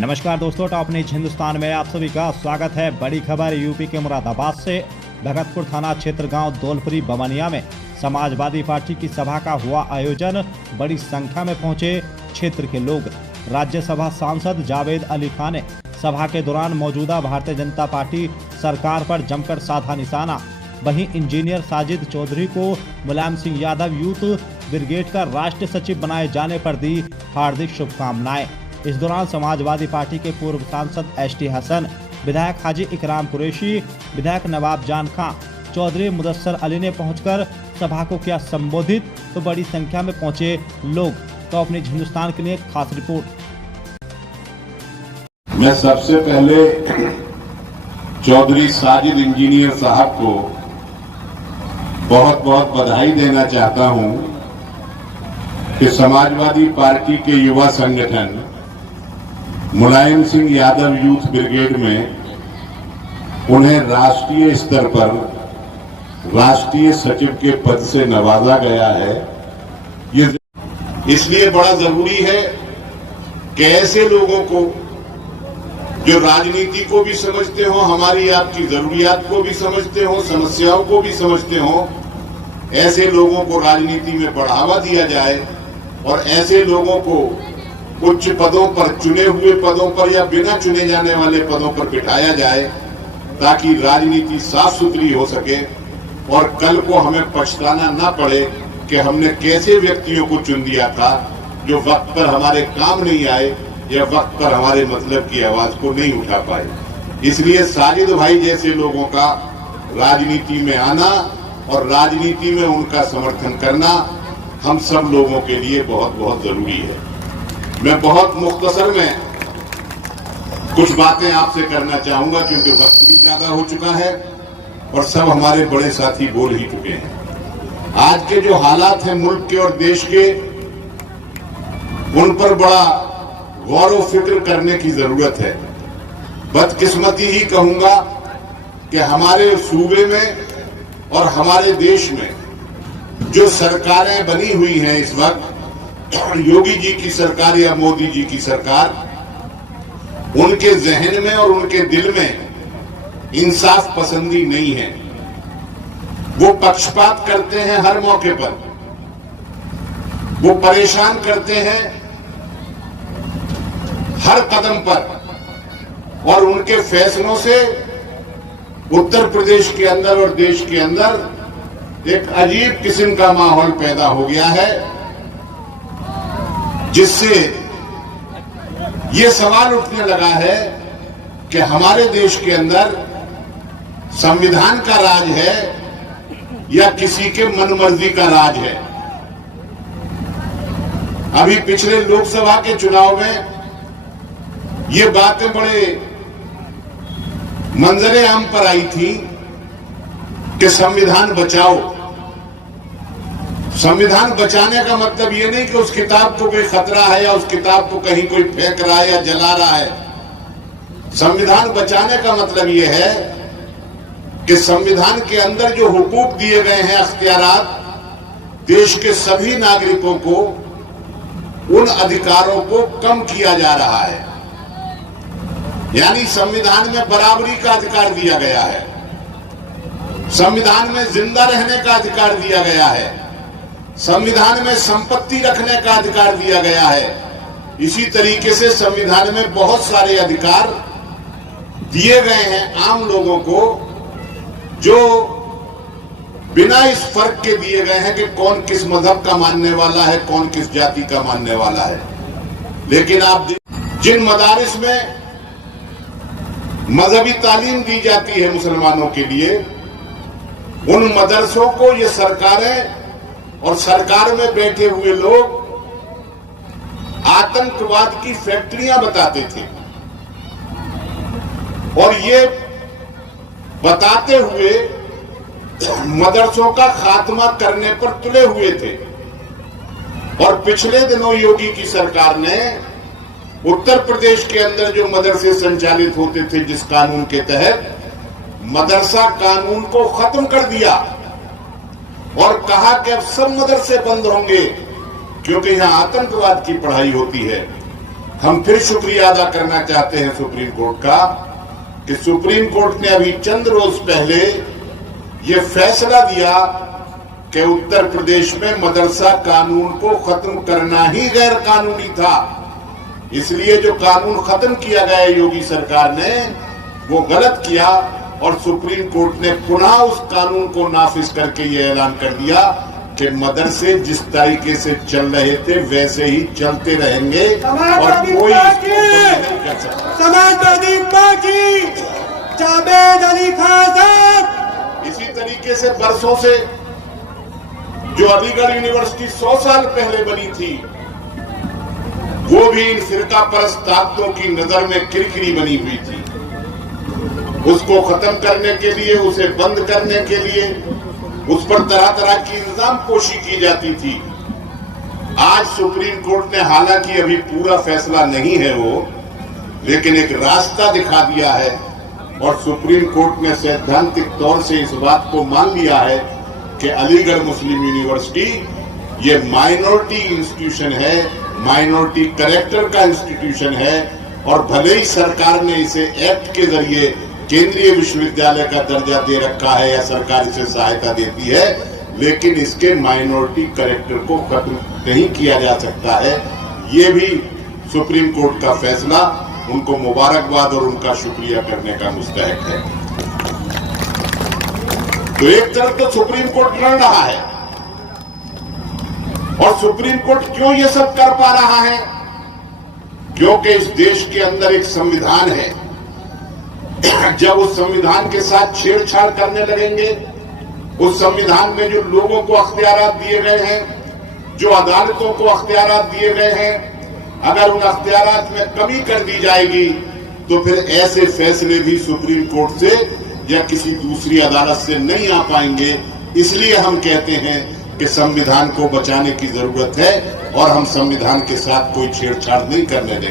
नमस्कार दोस्तों, top news Hindustan में आप सभी का स्वागत है। बड़ी खबर यूपी के मुरादाबाद से। भगतपुर थाना क्षेत्र गांव दौलपुरी बमनिया में समाजवादी पार्टी की सभा का हुआ आयोजन। बड़ी संख्या में पहुंचे क्षेत्र के लोग। राज्यसभा सांसद जावेद अली खान ने सभा के दौरान मौजूदा भारतीय जनता पार्टी सरकार पर जमकर साधा निशाना। वहीं इंजीनियर साजिद चौधरी को मुलायम सिंह यादव यूथ ब्रिगेड का राष्ट्रीय सचिव बनाए जाने पर दी हार्दिक शुभकामनाएं। इस दौरान समाजवादी पार्टी के पूर्व सांसद एसटी हसन, विधायक हाजी इकराम कुरैशी, विधायक नवाब जान खां, चौधरी मुदस्सर अली ने पहुंचकर सभा को किया संबोधित। तो बड़ी संख्या में पहुंचे लोग। तो अपने हिंदुस्तान के लिए खास रिपोर्ट। मैं सबसे पहले चौधरी साजिद इंजीनियर साहब को बहुत बहुत बधाई देना चाहता हूं कि समाजवादी पार्टी के युवा संगठन मुलायम सिंह यादव यूथ ब्रिगेड में उन्हें राष्ट्रीय स्तर पर राष्ट्रीय सचिव के पद से नवाजा गया है। ये इसलिए बड़ा जरूरी है कि ऐसे लोगों को जो राजनीति को भी समझते हो, हमारी आपकी जरूरियात को भी समझते हो, समस्याओं को भी समझते हो, ऐसे लोगों को राजनीति में बढ़ावा दिया जाए और ऐसे लोगों को उच्च पदों पर, चुने हुए पदों पर या बिना चुने जाने वाले पदों पर बिठाया जाए, ताकि राजनीति साफ सुथरी हो सके और कल को हमें पछताना ना पड़े कि हमने कैसे व्यक्तियों को चुन दिया था जो वक्त पर हमारे काम नहीं आए या वक्त पर हमारे मतलब की आवाज को नहीं उठा पाए। इसलिए साजिद भाई जैसे लोगों का राजनीति में आना और राजनीति में उनका समर्थन करना हम सब लोगों के लिए बहुत बहुत जरूरी है। मैं बहुत मुख्तसर में कुछ बातें आपसे करना चाहूंगा क्योंकि वक्त भी ज्यादा हो चुका है और सब हमारे बड़े साथी बोल ही चुके हैं। आज के जो हालात हैं मुल्क के और देश के, उन पर बड़ा गौर व फिक्र करने की जरूरत है। बदकिस्मती ही कहूंगा कि हमारे सूबे में और हमारे देश में जो सरकारें बनी हुई हैं इस वक्त, योगी जी की सरकार या मोदी जी की सरकार, उनके जहन में और उनके दिल में इंसाफ पसंदी नहीं है। वो पक्षपात करते हैं हर मौके पर, वो परेशान करते हैं हर कदम पर और उनके फैसलों से उत्तर प्रदेश के अंदर और देश के अंदर एक अजीब किस्म का माहौल पैदा हो गया है, जिससे ये सवाल उठने लगा है कि हमारे देश के अंदर संविधान का राज है या किसी के मनमर्जी का राज है। अभी पिछले लोकसभा के चुनाव में ये बातें बड़े मंजरे आम पर आई थी कि संविधान बचाओ। संविधान बचाने का मतलब ये नहीं कि उस किताब को कोई खतरा है या उस किताब को कहीं कोई फेंक रहा है या जला रहा है। संविधान बचाने का मतलब ये है कि संविधान के अंदर जो हुकूक दिए गए हैं, अख्तियारात, देश के सभी नागरिकों को उन अधिकारों को कम किया जा रहा है। यानी संविधान में बराबरी का अधिकार दिया गया है, संविधान में जिंदा रहने का अधिकार दिया गया है, संविधान में संपत्ति रखने का अधिकार दिया गया है। इसी तरीके से संविधान में बहुत सारे अधिकार दिए गए हैं आम लोगों को, जो बिना इस फर्क के दिए गए हैं कि कौन किस मजहब का मानने वाला है, कौन किस जाति का मानने वाला है। लेकिन आप जिन मदारिस में मजहबी तालीम दी जाती है मुसलमानों के लिए, उन मदरसों को ये सरकारें और सरकार में बैठे हुए लोग आतंकवाद की फैक्ट्रियां बताते थे और ये बताते हुए मदरसों का खात्मा करने पर तुले हुए थे। और पिछले दिनों योगी की सरकार ने उत्तर प्रदेश के अंदर जो मदरसे संचालित होते थे जिस कानून के तहत, मदरसा कानून को खत्म कर दिया और कहा कि अब सब मदरसे बंद होंगे क्योंकि यहां आतंकवाद की पढ़ाई होती है। हम फिर शुक्रिया अदा करना चाहते हैं सुप्रीम कोर्ट का कि सुप्रीम कोर्ट ने अभी चंद रोज पहले ये फैसला दिया कि उत्तर प्रदेश में मदरसा कानून को खत्म करना ही गैर कानूनी था। इसलिए जो कानून खत्म किया गया योगी सरकार ने वो गलत किया और सुप्रीम कोर्ट ने पुनः उस कानून को नाफिज करके ये ऐलान कर दिया कि मदरसे जिस तरीके से चल रहे थे वैसे ही चलते रहेंगे और कोई नहीं कर सकता। समाजवादी पार्टी जावेद अली खान साहब। इसी तरीके से बरसों से जो अलीगढ़ यूनिवर्सिटी 100 साल पहले बनी थी वो भी इन फिरका परस्त ताकतों की नजर में किरकिरी बनी हुई थी। उसको खत्म करने के लिए, उसे बंद करने के लिए उस पर तरह तरह की इंतजाम पोशी की जाती थी। आज सुप्रीम कोर्ट ने, हालांकि अभी पूरा फैसला नहीं है वो, लेकिन एक रास्ता दिखा दिया है और सुप्रीम कोर्ट ने सैद्धांतिक तौर से इस बात को मान लिया है कि अलीगढ़ मुस्लिम यूनिवर्सिटी ये माइनॉरिटी इंस्टीट्यूशन है, माइनॉरिटी करेक्टर का इंस्टीट्यूशन है और भले ही सरकार ने इसे एक्ट के जरिए केंद्रीय विश्वविद्यालय का दर्जा दे रखा है या सरकार इसे सहायता देती है, लेकिन इसके माइनॉरिटी करेक्टर को खत्म नहीं किया जा सकता है। ये भी सुप्रीम कोर्ट का फैसला उनको मुबारकबाद और उनका शुक्रिया करने का मुस्तहक है। तो एक तरफ तो सुप्रीम कोर्ट लड़ रहा है और सुप्रीम कोर्ट क्यों ये सब कर पा रहा है? क्योंकि इस देश के अंदर एक संविधान है। जब उस संविधान के साथ छेड़छाड़ करने लगेंगे, उस संविधान में जो लोगों को अख्तियारात दिए गए हैं, जो अदालतों को अख्तियारात दिए गए हैं, अगर उन अख्तियारात में कमी कर दी जाएगी तो फिर ऐसे फैसले भी सुप्रीम कोर्ट से या किसी दूसरी अदालत से नहीं आ पाएंगे। इसलिए हम कहते हैं कि संविधान को बचाने की जरूरत है और हम संविधान के साथ कोई छेड़छाड़ नहीं करने देंगे।